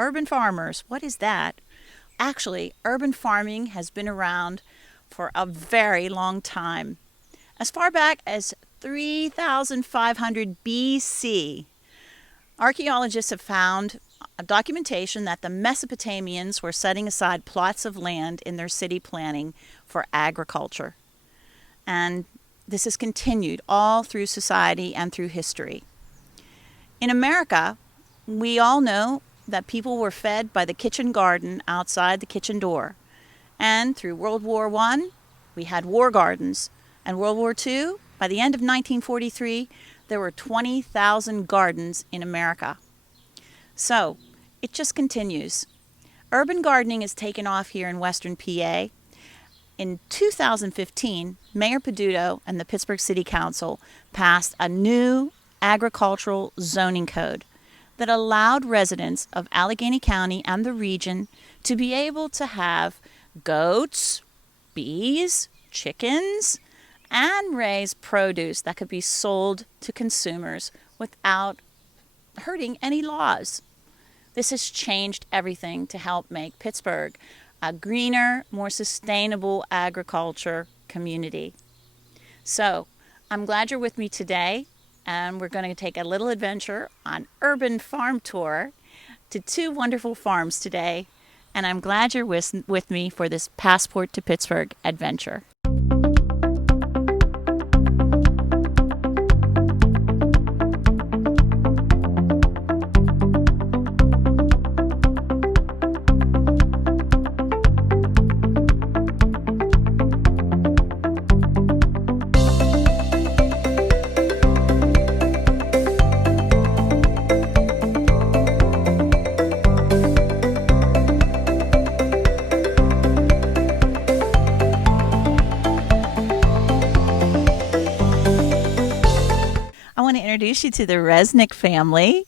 urban farmers, what is that? Actually, urban farming has been around for a very long time. As far back as 3,500 BC, archaeologists have found documentation that the Mesopotamians were setting aside plots of land in their city planning for agriculture. And this has continued all through society and through history. In America, we all know that people were fed by the kitchen garden outside the kitchen door. And through World War I, we had war gardens. And World War II, by the end of 1943, there were 20,000 gardens in America. So, it just continues. Urban gardening has taken off here in Western PA. In 2015, Mayor Peduto and the Pittsburgh City Council passed a new agricultural zoning code that allowed residents of Allegheny County and the region to be able to have goats, bees, chickens, and raise produce that could be sold to consumers without hurting any laws. This has changed everything to help make Pittsburgh a greener, more sustainable agriculture community. So, I'm glad you're with me today, and we're going to take a little adventure on Urban Farm Tour to two wonderful farms today, and I'm glad you're with me for this Passport to Pittsburgh adventure. Introduce you to the Resnick family.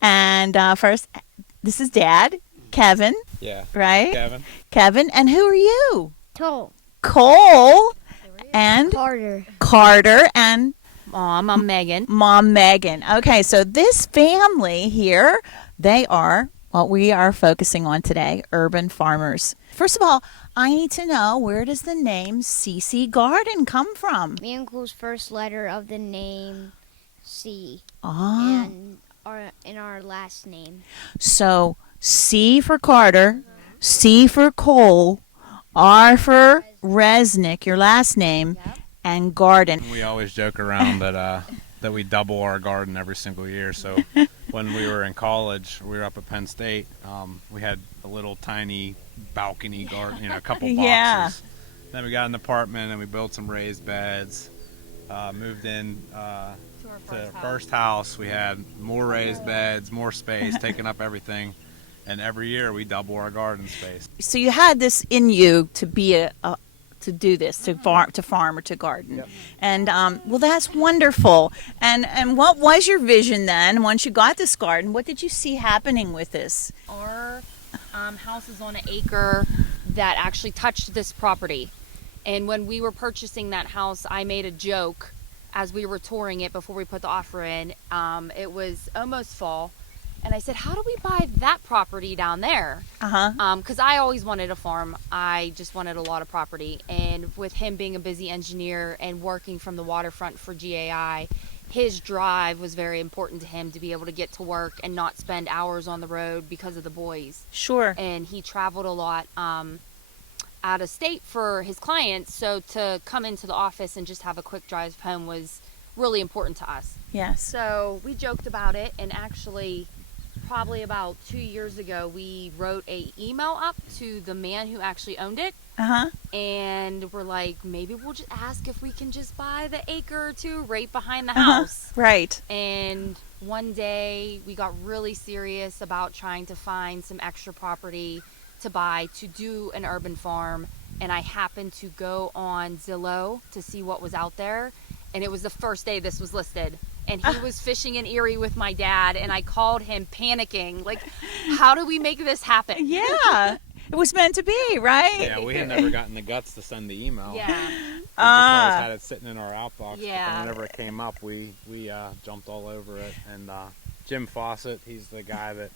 And first, this is Dad, Kevin. Yeah. Right? Kevin. Kevin. And who are you? Cole. Cole. And Carter. And Mom, I'm Megan. Mom, Megan. Okay, so this family here, they are what we are focusing on today, urban farmers. First of all, I need to know, where does the name CC Garden come from? Me and Cole's first letter of the name C. Ah. And our last name. So C for Carter, C for Cole, R for Resnick, your last name, and Garden. We always joke around that we double our garden every single year. So when we were in college, we were up at Penn State. We had a little tiny balcony garden, a couple boxes. Yeah. Then we got an apartment and we built some raised beds. Moved in to our first house. We had more raised beds, more space, taking up everything. And every year we double our garden space. So you had this in you to be to do this, to farm or to garden. Yep. And well, that's wonderful. And what was your vision then once you got this garden? What did you see happening with this? Our house is on an acre that actually touched this property. And when we were purchasing that house, I made a joke as we were touring it before we put the offer in. It was almost fall. And I said, how do we buy that property down there? Because I always wanted a farm. I just wanted a lot of property. And with him being a busy engineer and working from the waterfront for GAI, his drive was very important to him to be able to get to work and not spend hours on the road because of the boys. Sure. And he traveled a lot out of state for his clients. So to come into the office and just have a quick drive home was really important to us. Yes. So we joked about it, and actually probably about 2 years ago, we wrote a email up to the man who actually owned it. And we're like, maybe we'll just ask if we can just buy the acre or two right behind the house. Right. And one day we got really serious about trying to find some extra property to buy to do an urban farm. And I happened to go on Zillow to see what was out there. And it was the first day this was listed. And he was fishing in Erie with my dad, and I called him panicking, like, how do we make this happen? Yeah. It was meant to be, right? Yeah, we had never gotten the guts to send the email. Yeah. We just always had it sitting in our outbox. Yeah. But then whenever it came up, we jumped all over it. And Jim Fawcett, he's the guy that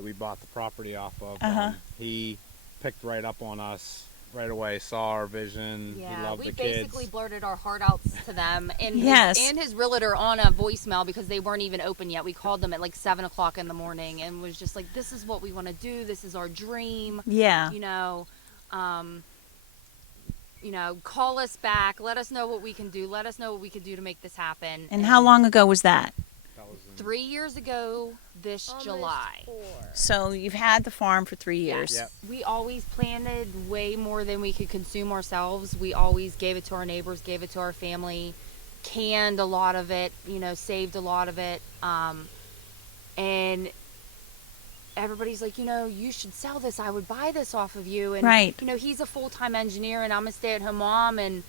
that we bought the property off of, Uh-huh. he picked right up on us right away, saw our vision. He Yeah, loved we the kids. basically blurted our heart out to them and Yes. his realtor on a voicemail because they weren't even open yet. We called them at like 7 o'clock in the morning and was just like, "This is what we want to do. This is our dream. Yeah. Call us back. Let us know what we can do. Let us know what we can do to make this happen." And how long ago was that? That was in- 3 years ago this July. So you've had the farm for 3 years. Yep. We always planted way more than we could consume ourselves. We always gave it to our neighbors, gave it to our family, canned a lot of it, saved a lot of it. And everybody's like, you should sell this. I would buy this off of you. And, Right. He's a full-time engineer and I'm a stay-at-home mom. And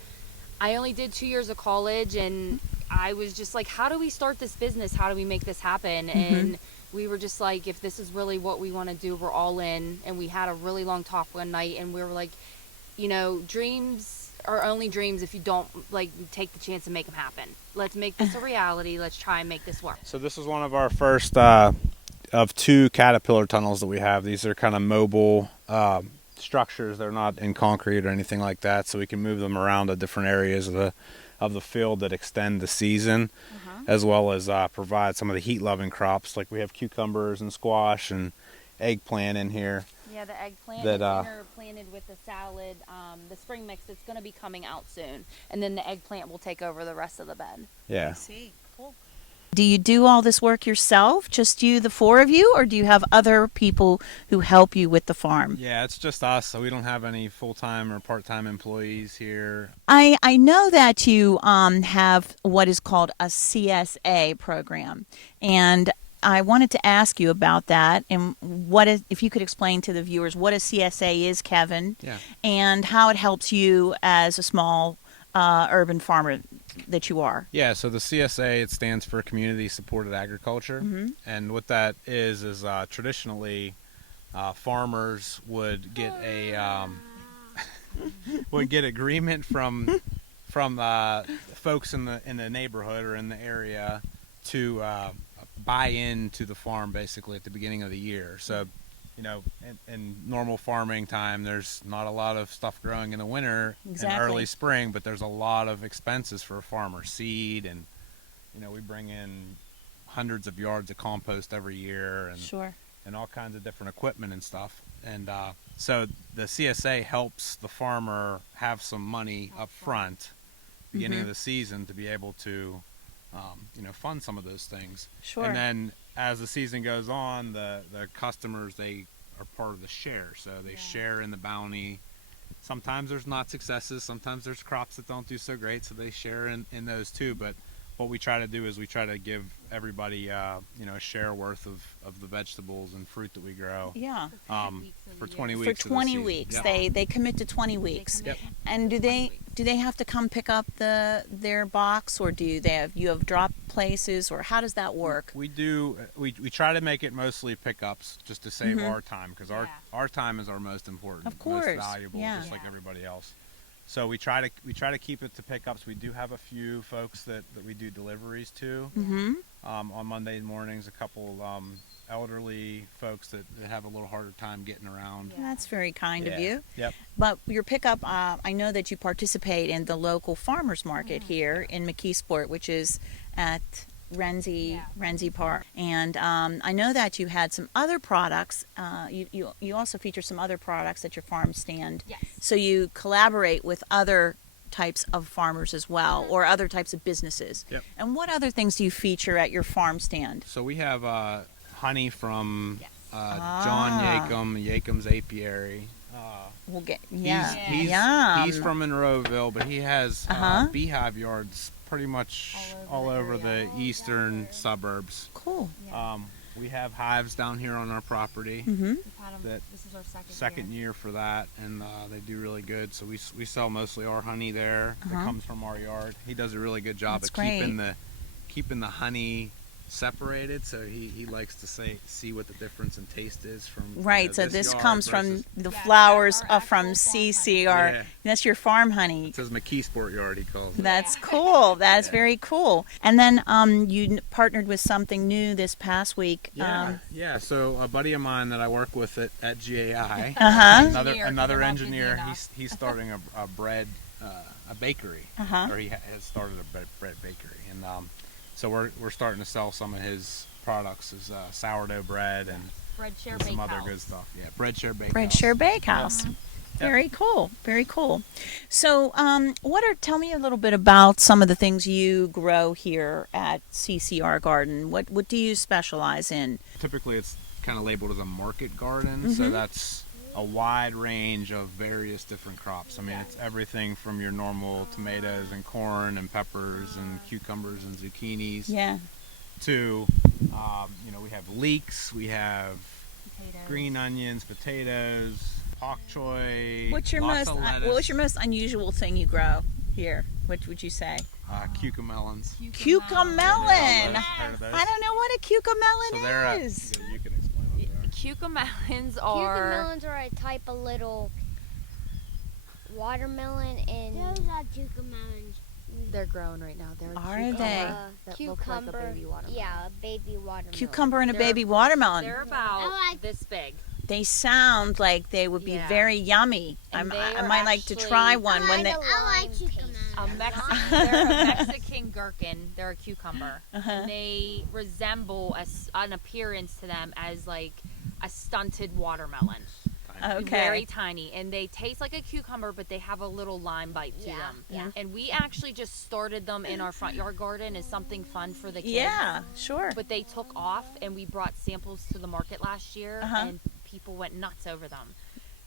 I only did 2 years of college. And I was just like, how do we start this business? How do we make this happen? And we were just like, if this is really what we want to do, we're all in. And we had a really long talk one night and we were like, dreams are only dreams if you don't take the chance to make them happen. Let's make this a reality. Let's try and make this work. So this is one of our first of 2 Caterpillar tunnels that we have. These are kind of mobile structures. They're not in concrete or anything like that, so we can move them around to different areas of the field that extend the season, as well as provide some of the heat-loving crops. Like we have cucumbers and squash and eggplant in here. Yeah, the eggplant That, is interplanted with the salad, the spring mix that's going to be coming out soon. And then the eggplant will take over the rest of the bed. Yeah. See, cool. Do you do all this work yourself, just you, the 4 of you, or do you have other people who help you with the farm? Yeah, it's just us, so we don't have any full-time or part-time employees here. I know that you have what is called a CSA program, and I wanted to ask you about that and if you could explain to the viewers what a CSA is, Kevin, Yeah. and how it helps you as a small urban farmer that you are. Yeah, so the CSA, it stands for Community Supported Agriculture. And what that is traditionally farmers would get a would get agreement from folks in the neighborhood or in the area to buy into the farm basically at the beginning of the year. So in normal farming time, there's not a lot of stuff growing in the winter and early spring, but there's a lot of expenses for a farmer. Seed and, we bring in hundreds of yards of compost every year and, Sure. and all kinds of different equipment and stuff. And so the CSA helps the farmer have some money up front, beginning of the season, to be able to, fund some of those things. Sure. And then as the season goes on, the customers, they are part of the share. So they share in the bounty. Sometimes there's not successes. Sometimes there's crops that don't do so great. So they share in those too. But what we try to do is we try to give everybody, a share worth of the vegetables and fruit that we grow. Yeah. For 20 weeks. For of the 20 season. weeks. Yep. They commit to 20 weeks. Yep. And do they have to come pick up their box, or do you have drop places, or how does that work? We do. We try to make it mostly pickups just to save our time, because our time is our most important, Of course, most valuable, yeah. just like everybody else. So we try to keep it to pickups. We do have a few folks that we do deliveries to on Monday mornings. A couple elderly folks that have a little harder time getting around. That's very kind of Yeah. you. Yep. But your pickup, I know that you participate in the local farmers market here in McKeesport, which is at Renzi Park. And I know that you had some other products. You also feature some other products at your farm stand. Yes. So you collaborate with other types of farmers as well, or other types of businesses. Yep. And what other things do you feature at your farm stand? So we have honey from Ah. John Yacom's Apiary. We'll get He's from Monroeville, but he has beehive yards pretty much all over the eastern suburbs. Cool. We have hives down here on our property. Mm-hmm. That This is our second year for that, and they do really good. So we sell mostly our honey there that comes from our yard. He does a really good job That's of great. keeping the honey separated, so he likes to see what the difference in taste is from Right, so this yard comes versus- from the Yeah, flowers that's our from actual farm CCR. Yeah. That's your farm honey. It says McKeesport Yard, he calls it. That's cool. That's Yeah. very cool. And then you partnered with something new this past week. Yeah. So a buddy of mine that I work with at GAI, Uh-huh. another Engineer, 'cause another I'm not engineer. busy enough. He's starting a bread a bakery, Uh-huh. or he has started a bread bakery, and so we're starting to sell some of his products as sourdough bread and Bread Share some other Bakehouse. good stuff. Yeah, Bread Share Bakehouse. Bread Share Bakehouse. Yep. Very cool. Very cool. So, tell me a little bit about some of the things you grow here at CCR Garden. What do you specialize in? Typically, it's kind of labeled as a market garden, so that's a wide range of various different crops. I mean, it's everything from your normal tomatoes and corn and peppers and cucumbers and zucchinis Yeah. to, we have leeks, we have green onions, potatoes, pak choy. What's your lots most of lettuce, what's your most unusual thing you grow here? What would you say? cucamelons. Cucamelon. Heard of those? I don't know what a cucamelon So they're is. you can explain what they are. Cucamelons are. Cucamelons are a type of little watermelon and Those are cucamelons. They're growing right now. They're a Are cucumber they? that look like a cucumber. baby watermelon. Yeah, a baby watermelon. Cucumber and a They're- baby watermelon. They're about I like- this big. They sound like they would be Yeah. very yummy. And I they are might like to actually- try one when they. Kinda I like lime cucamelon. taste. They're a Mexican gherkin. They're a cucumber. Uh-huh. And they resemble an appearance to them as like a stunted watermelon. Okay. Very tiny. And they taste like a cucumber, but they have a little lime bite to Yeah, them. yeah. And we actually just started them in our front yard garden as something fun for the kids. Yeah, sure. But they took off, and we brought samples to the market last year, Uh-huh. and people went nuts over them.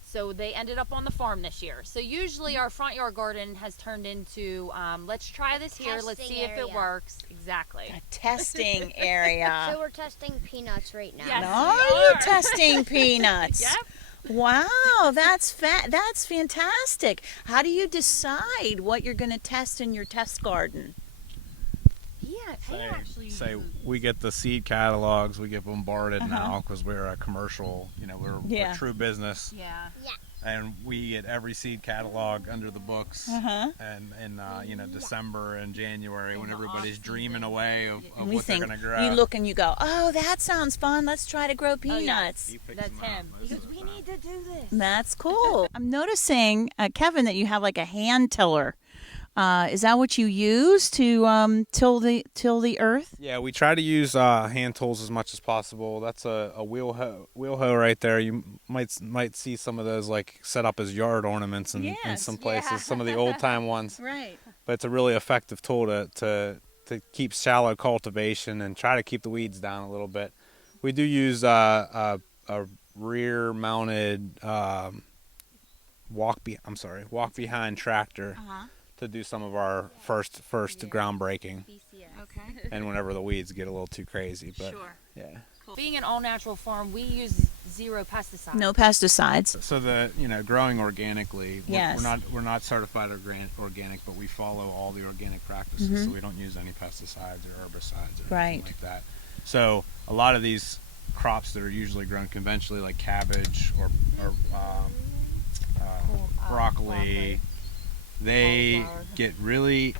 So they ended up on the farm this year. So usually our front yard garden has turned into, let's try this here, let's Testing see if it area. works. Exactly. A testing area. So we're testing peanuts right now. Yes. No, you're testing peanuts. Yep. Wow, that's fantastic. How do you decide what you're going to test in your test garden? Say we get the seed catalogs, we get bombarded Uh-huh. now because we're a commercial, we're Yeah. a true business, Yeah. and we get every seed catalog under the books, Uh-huh. and in December and January In when the everybody's off-season. dreaming away of And we what they're think gonna grow. you look and you go, "Oh, that sounds fun. Let's try to grow Oh, yeah. peanuts." He picks That's them out him. most He of goes, the we time. need to do this. That's cool. I'm noticing, Kevin, that you have like a hand tiller. Is that what you use to till the earth? Yeah, we try to use hand tools as much as possible. That's a wheel hoe right there. You might see some of those like set up as yard ornaments in Yes, some places, yeah. some of the old time ones. Right. But it's a really effective tool to keep shallow cultivation and try to keep the weeds down a little bit. We do use a rear mounted walk behind tractor Uh-huh. to do some of our first groundbreaking, Okay. and whenever the weeds get a little too crazy. But Sure. yeah. Being an all-natural farm, we use zero pesticides. No pesticides. So growing organically, Yes. we're not certified organic, but we follow all the organic practices. So we don't use any pesticides or herbicides or Right. anything like that. So a lot of these crops that are usually grown conventionally, like cabbage or broccoli, they Cauliflower. get really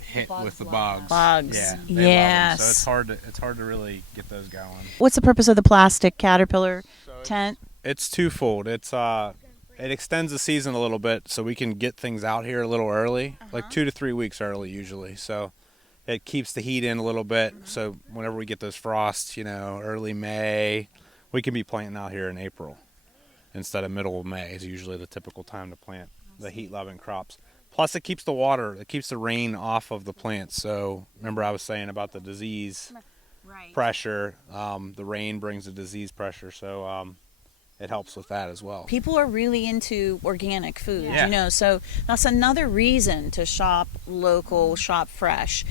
hit bugs with the love bugs. them. Bugs. Yeah, they love Yes. them. So it's hard to really get those going. What's the purpose of the plastic caterpillar tent? It's twofold. It extends the season a little bit, so we can get things out here a little early, like 2 to 3 weeks early usually. So it keeps the heat in a little bit. So whenever we get those frosts, early May, we can be planting out here in April instead of middle of May is usually the typical time to plant the heat-loving crops. Plus, it keeps the rain off of the plants. So remember I was saying about the disease Right. pressure. The rain brings the disease pressure, so it helps with that as well. People are really into organic food, Yeah. so that's another reason to shop local, shop fresh.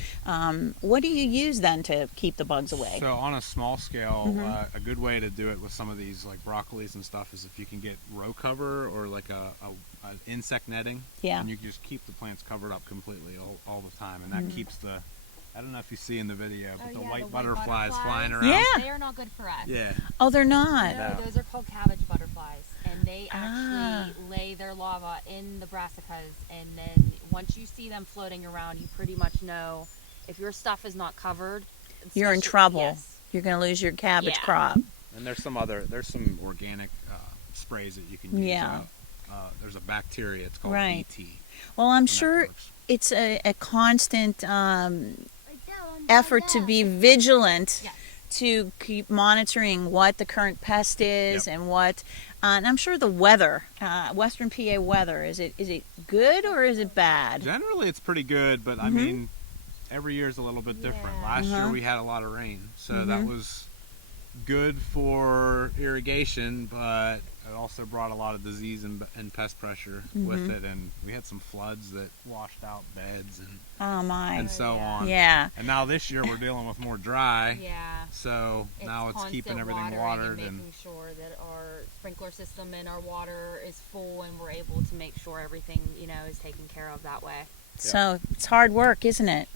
What do you use then to keep the bugs away? So on a small scale, a good way to do it with some of these like broccolis and stuff is if you can get row cover or like an insect netting, Yeah. and you can just keep the plants covered up completely all the time, and that keeps the I don't know if you see in the video, but Oh, the yeah, white the white butterflies butterflies. flying around. Yeah. They are not good for us. Yeah. Oh, they're not. No, No. those are called cabbage butterflies, and they Ah. actually lay their larvae in the brassicas, and then once you see them floating around, you pretty much know if your stuff is not covered. You're in especially- trouble. Yes. You're going to lose your cabbage Yeah. crop. And there's some organic sprays that you can use. Yeah. There's a bacteria. It's called Right. BT. Well, I'm and that sure works. it's a constant effort to be vigilant, Yes. to keep monitoring what the current pest is Yep. and what. And I'm sure the weather, Western PA weather, is it good or is it bad? Generally, it's pretty good, but I mean, every year is a little bit different. Yeah. Last year Uh-huh. we had a lot of rain, so that was good for irrigation, but it also brought a lot of disease and pest pressure with it, and we had some floods that washed out beds Oh my. and so yeah. on. Yeah. And now this year we're dealing with more dry, Yeah. so now it's keeping constant everything watering watered and making sure that our sprinkler system and our water is full, and we're able to make sure everything is taken care of that way. So it's hard work, isn't it?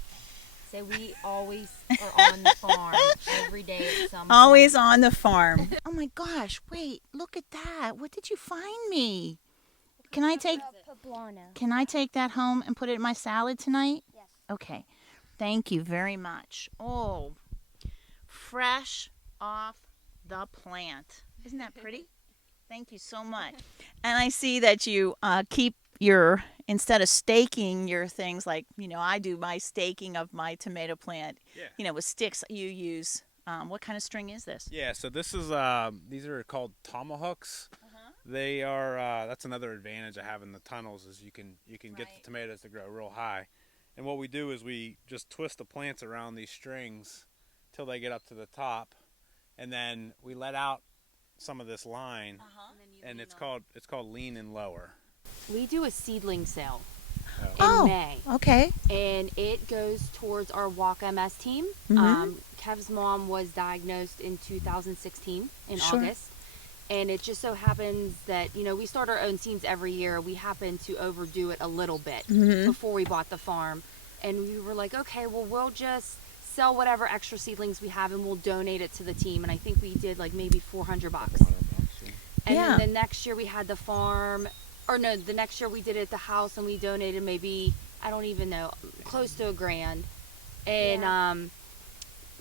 So we always are on the farm every day at some Always point. on the farm. Oh my gosh, wait, look at that. What did you find me? Can I take that home and put it in my salad tonight? Yes. Okay. Thank you very much. Oh, fresh off the plant. Isn't that pretty? Thank you so much. And I see that you keep your, instead of staking your things like, I do my staking of my tomato plant, Yeah. with sticks, you use, what kind of string is this? Yeah, so this is these are called tomahawks. They are that's another advantage of having the tunnels is you can get Right. the tomatoes to grow real high. And what we do is we just twist the plants around these strings till they get up to the top, and then we let out some of this line, and it's called lean and lower. We do a seedling sale in Oh. May, Okay. and it goes towards our Walk MS team. Mhm. Kev's mom was diagnosed in 2016 in Sure. August, and it just so happens that we start our own teams every year. We happened to overdo it a little bit before we bought the farm, and we were like, okay, well, we'll just sell whatever extra seedlings we have and we'll donate it to the team. And I think we did like maybe $400. And Yeah. then the next year we had the farm, or no, the next year we did it at the house and we donated maybe, I don't even know, close to $1,000. And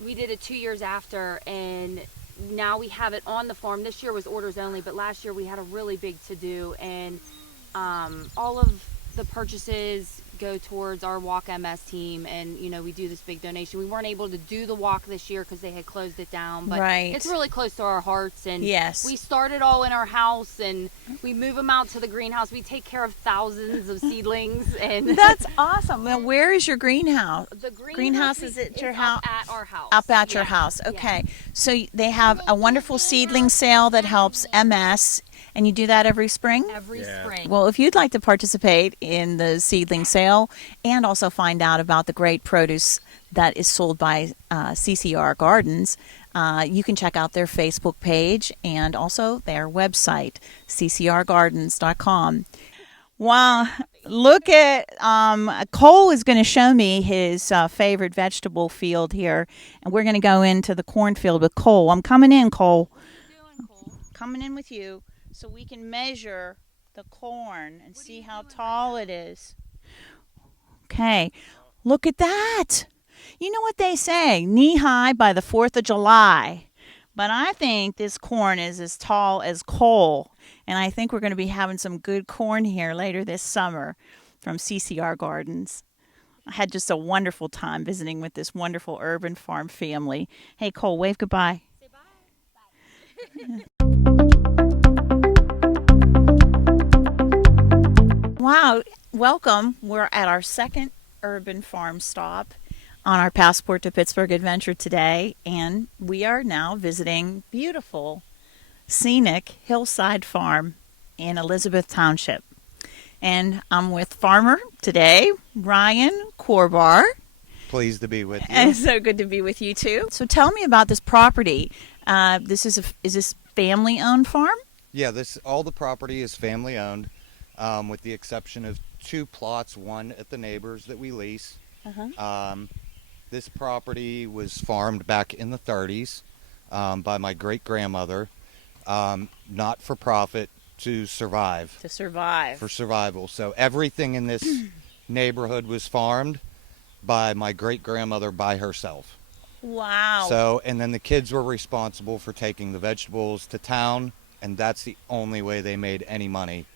we did it 2 years after, and now we have it on the farm. This year was orders only, but last year we had a really big to-do, and all of the purchases go towards our Walk MS team, and we do this big donation. We weren't able to do the walk this year because they had closed it down, but Right. it's really close to our hearts. And Yes. we start it all in our house, and we move them out to the greenhouse. We take care of thousands of seedlings, and That's awesome. Now, where is your greenhouse? the greenhouse is at your up at our house. Up at your Yeah. house. Yeah. Okay. So they have a wonderful seedling sale that helps MS, and you do that every spring? Every Yeah. spring. Well, if you'd like to participate in the seedling sale and also find out about the great produce that is sold by CCR Gardens, you can check out their Facebook page and also their website, ccrgardens.com. Wow, look at Cole is going to show me his favorite vegetable field here, and we're going to go into the cornfield with Cole. I'm coming in, Cole. Coming in with you so we can measure the corn and see how tall it is. Okay, look at that. You know what they say, knee high by the 4th of July. But I think this corn is as tall as Cole. And I think we're going to be having some good corn here later this summer from CCR Gardens. I had just a wonderful time visiting with this wonderful urban farm family. Hey, Cole, wave goodbye. Say bye. Wow, welcome. We're at our second urban farm stop on our Passport to Pittsburgh adventure today, and we are now visiting beautiful, scenic Hillside Farm in Elizabeth Township. And I'm with farmer today, Ryan Corbar. Pleased to be with you. And so good to be with you too. So tell me about this property. Is this family-owned farm? Yeah, all the property is family owned, with the exception of 2 plots, one at the neighbors that we lease. This property was farmed back in the 30s by my great-grandmother, not for profit, to survive, To survive. for survival. So everything in this neighborhood was farmed by my great-grandmother by herself. Wow. So, and then the kids were responsible for taking the vegetables to town, and that's the only way they made any money.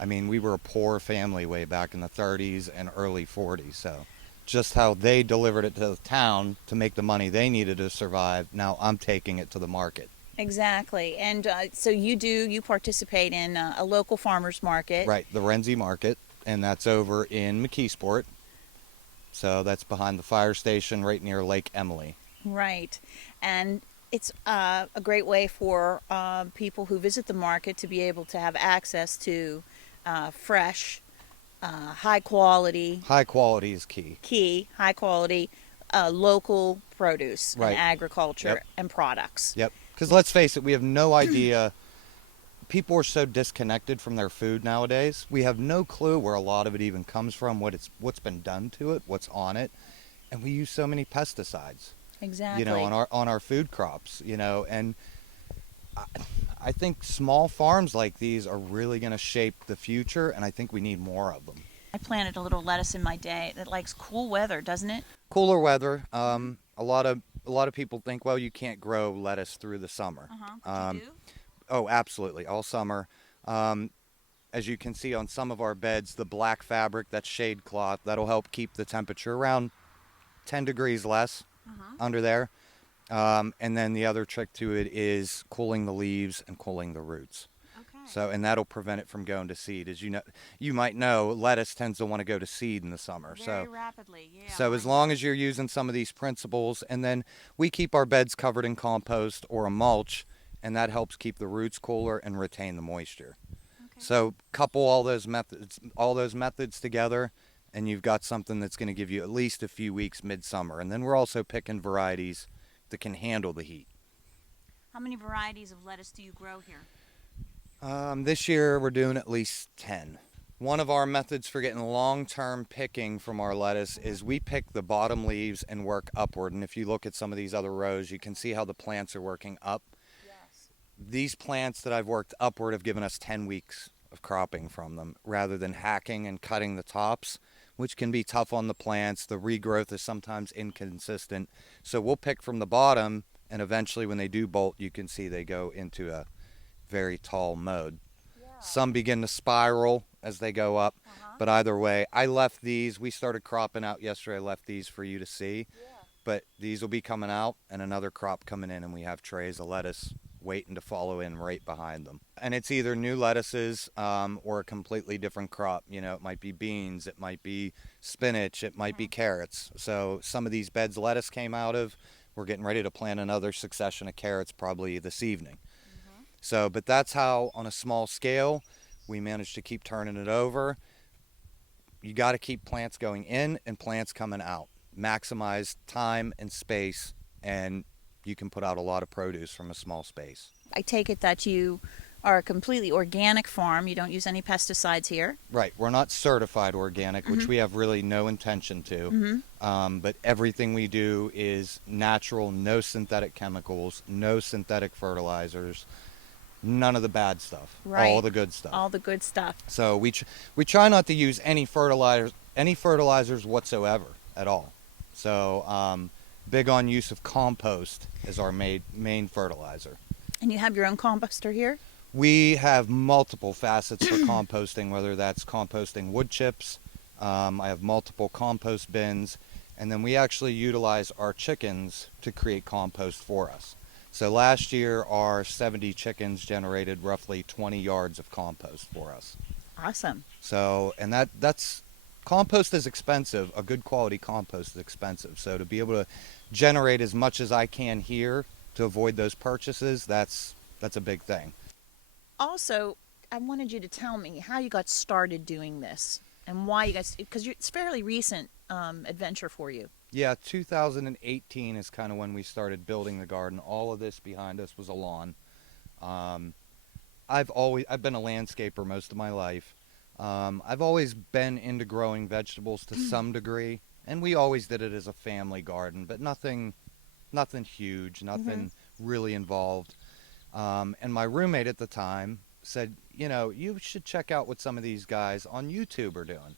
I mean, we were a poor family way back in the 30s and early 40s, so just how they delivered it to the town to make the money they needed to survive, now I'm taking it to the market. Exactly. And so you participate in a local farmers market. Right, the Renzi Market, and that's over in McKeesport. So that's behind the fire station right near Lake Emily. Right. And it's a great way for people who visit the market to be able to have access to fresh, high quality, High quality is key. high quality local produce Right. and agriculture Yep. and products. Yep, because let's face it, we have no idea. People are so disconnected from their food nowadays. We have no clue where a lot of it even comes from, what's been done to it, what's on it, and we use so many pesticides. Exactly. You know, on our food crops. You know, and I think small farms like these are really going to shape the future, and I think we need more of them. I planted a little lettuce in my day that likes cool weather, doesn't it? Cooler weather. A lot of people think, well, you can't grow lettuce through the summer. But you do? Oh, absolutely, all summer. As you can see on some of our beds, the black fabric, that's shade cloth, that'll help keep the temperature around 10 degrees less under there. And then the other trick to it is cooling the leaves and cooling the roots. Okay. So, and that'll prevent it from going to seed. As you know, you might know, lettuce tends to want to go to seed in the summer. Very rapidly, yeah. So as long as you're using some of these principles, and then we keep our beds covered in compost or a mulch, and that helps keep the roots cooler and retain the moisture. Okay. So couple all those methods together, and you've got something that's going to give you at least a few weeks midsummer. And then we're also picking varieties that can handle the heat. How many varieties of lettuce do you grow here? This year we're doing at least 10. One of our methods for getting long-term picking from our lettuce is we pick the bottom leaves and work upward. And if you look at some of these other rows, you can see how the plants are working up. Yes. These plants that I've worked upward have given us 10 weeks of cropping from them, rather than hacking and cutting the tops, which can be tough on the plants. The regrowth is sometimes inconsistent. So we'll pick from the bottom, and eventually when they do bolt, you can see they go into a very tall mode. Yeah. Some begin to spiral as they go up, but either way, I left these. We started cropping out yesterday. I left these for you to see, but these will be coming out and another crop coming in, and we have trays of lettuce waiting to follow in right behind them. And it's either new lettuces or a completely different crop. You know, it might be beans, it might be spinach, it might be carrots. So some of these beds lettuce came out of, we're getting ready to plant another succession of carrots probably this evening. So, but that's how, on a small scale, we managed to keep turning it over. You got to keep plants going in and plants coming out. Maximize time and space, and you can put out a lot of produce from a small space. I take it that you are a completely organic farm. You don't use any pesticides here. Right. We're not certified organic, which we have really no intention to. But everything we do is natural, no synthetic chemicals, no synthetic fertilizers. None of the bad stuff. Right. All the good stuff. All the good stuff. So we try not to use any fertilizers whatsoever at all. So big on use of compost as our main fertilizer. And you have your own composter here? We have multiple facets for composting, whether that's composting wood chips. I have multiple compost bins, and then we actually utilize our chickens to create compost for us. So last year, our 70 chickens generated roughly 20 yards of compost for us. Awesome. So, and that's compost is expensive. A good quality compost is expensive. So to be able to generate as much as I can here to avoid those purchases, that's a big thing. Also, I wanted you to tell me how you got started doing this and why you guys, because it's fairly recent adventure for you. Yeah, 2018 is kind of when we started building the garden. All of this behind us was a lawn. I've been a landscaper most of my life. I've always been into growing vegetables to some degree, And we always did it as a family garden, but nothing huge, nothing really involved. And my roommate at the time said, you know, you should check out what some of these guys on YouTube are doing.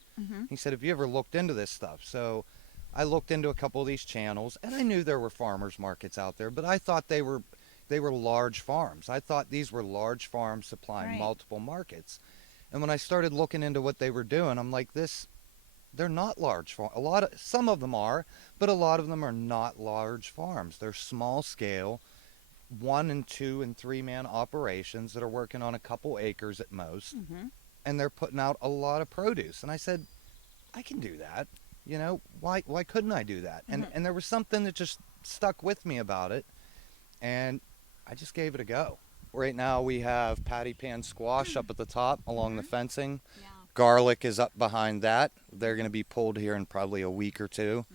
He said, have you ever looked into this stuff? So I looked into a couple of these channels, and I knew there were farmers markets out there, but I thought they were large farms. I thought these were large farms supplying multiple markets. And when I started looking into what they were doing, I'm like, they're not large farms. Some of them are, but a lot of them are not large farms. They're small scale, 1 and 2 and 3 man operations that are working on a couple acres at most, and they're putting out a lot of produce. And I said, I can do that. You know, why couldn't I do that? And there was something that just stuck with me about it, and I just gave it a go. Right now we have patty pan squash up at the top along the fencing. Yeah. Garlic is up behind that. They're going to be pulled here in probably a week or two.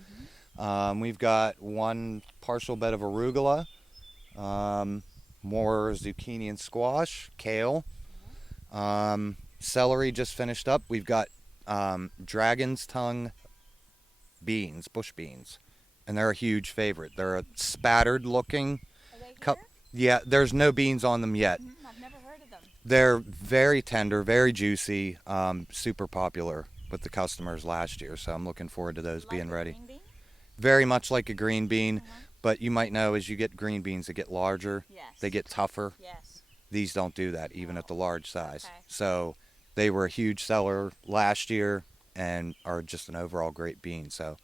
We've got 1 partial bed of arugula, more zucchini and squash, kale, celery just finished up. We've got dragon's tongue beans, bush beans, and they're a huge favorite. They're a spattered looking cup. Yeah, there's no beans on them yet. I've never heard of them. They're very tender, very juicy, super popular with the customers last year, so I'm looking forward to those being ready. Green bean? Very much like a green bean, but you might know as you get green beans, they get larger, they get tougher. Yes. These don't do that, even at the large size. Okay. So they were a huge seller last year and are just an overall great bean. So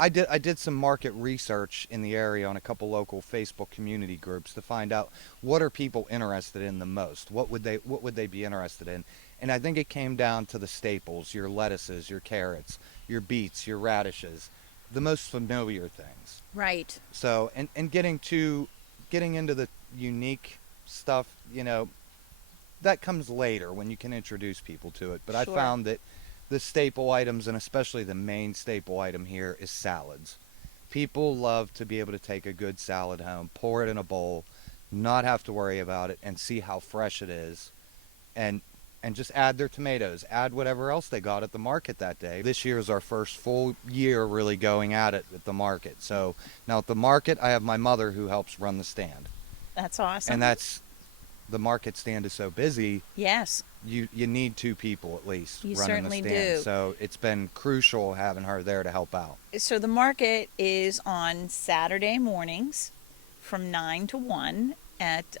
I did some market research in the area on a couple local Facebook community groups to find out what are people interested in the most. What would they be interested in? And I think it came down to the staples: your lettuces, your carrots, your beets, your radishes, the most familiar things. Right. So and getting into the unique stuff, you know, that comes later when you can introduce people to it. But I found that the staple items, and especially the main staple item here, is salads. People love to be able to take a good salad home, pour it in a bowl, not have to worry about it, and see how fresh it is, and just add their tomatoes, add whatever else they got at the market that day. This year is our first full year really going at it at the market. So now at the market, I have my mother who helps run the stand. That's awesome. And the market stand is so busy. Yes. You need 2 people at least You running certainly the stand. do. So it's been crucial having her there to help out. So the market is on Saturday mornings from 9 to 1 at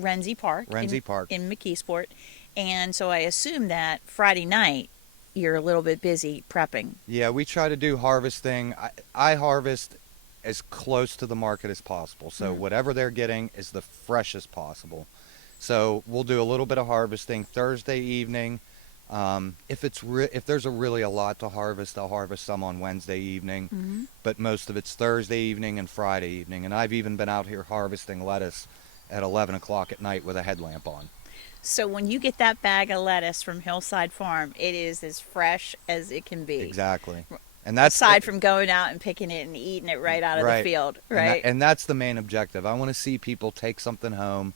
Renzi Park. Park. In McKeesport. And so I assume that Friday night you're a little bit busy prepping. Yeah, we try to do harvesting. I harvest as close to the market as possible. So whatever they're getting is the freshest possible. So we'll do a little bit of harvesting Thursday evening. If there's really a lot to harvest, I'll harvest some on Wednesday evening. But most of it's Thursday evening and Friday evening. And I've even been out here harvesting lettuce at 11 o'clock at night with a headlamp on. So when you get that bag of lettuce from Hillside Farm, it is as fresh as it can be. Exactly. And that's aside from going out and picking it and eating it right out of the field, right? And that's the main objective. I want to see people take something home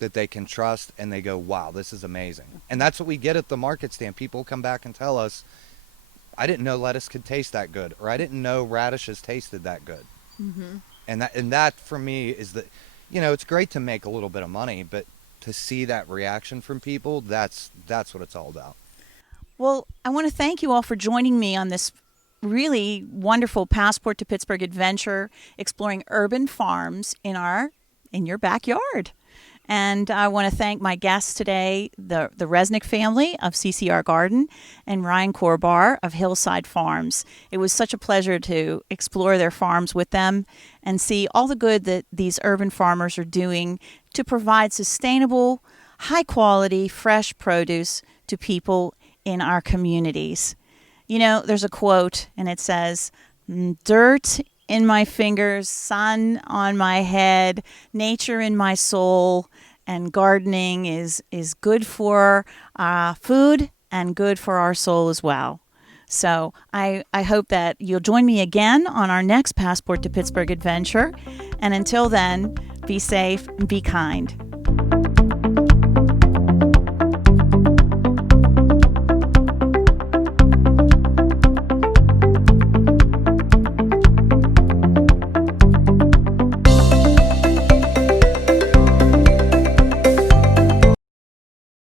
that they can trust and they go, wow, this is amazing. And that's what we get at the market stand. People come back and tell us, I didn't know lettuce could taste that good, or I didn't know radishes tasted that good. And that for me is the, you know, it's great to make a little bit of money, but to see that reaction from people, that's what it's all about. Well, I want to thank you all for joining me on this really wonderful Passport to Pittsburgh adventure, exploring urban farms in your backyard. And I want to thank my guests today, the Resnick family of CCR Garden and Ryan Korbar of Hillside Farms. It was such a pleasure to explore their farms with them and see all the good that these urban farmers are doing to provide sustainable, high-quality, fresh produce to people in our communities. You know, there's a quote, and it says, "Dirt in my fingers, sun on my head, nature in my soul, and gardening is good for food and good for our soul as well." So I hope that you'll join me again on our next Passport to Pittsburgh adventure. And until then, be safe and be kind.